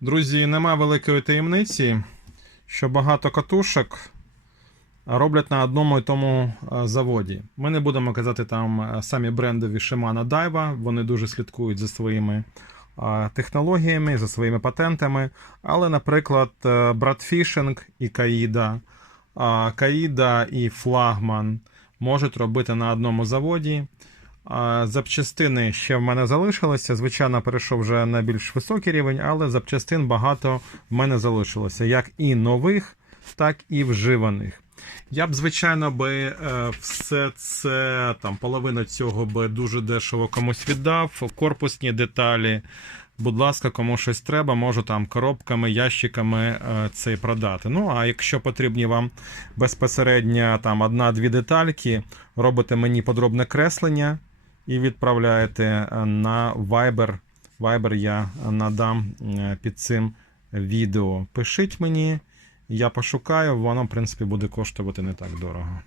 Друзі, нема великої таємниці, що багато катушок роблять на одному і тому е, заводі. Ми не будемо казати там е, самі брендові Shimano Daiwa, вони дуже слідкують за своїми е, технологіями, за своїми патентами. Але, наприклад, Brad Fishing і Kaida, Kaida і Flagman можуть робити на одному заводі. Запчастини ще в мене залишилися. Звичайно, перейшов вже на більш високий рівень, але запчастин багато в мене залишилося, як і нових, так і вживаних. Я б, звичайно, би е, все це там половину цього би дуже дешево комусь віддав. Корпусні деталі. Будь ласка, кому щось треба, можу там коробками, ящиками е, це продати. Ну а якщо потрібні вам безпосередньо там одна-дві детальки, робите мені подробне креслення і відправляєте е, на Viber. Viber я надам е, під цим відео. Пишіть мені, я пошукаю, воно, в принципі, буде коштувати не так дорого.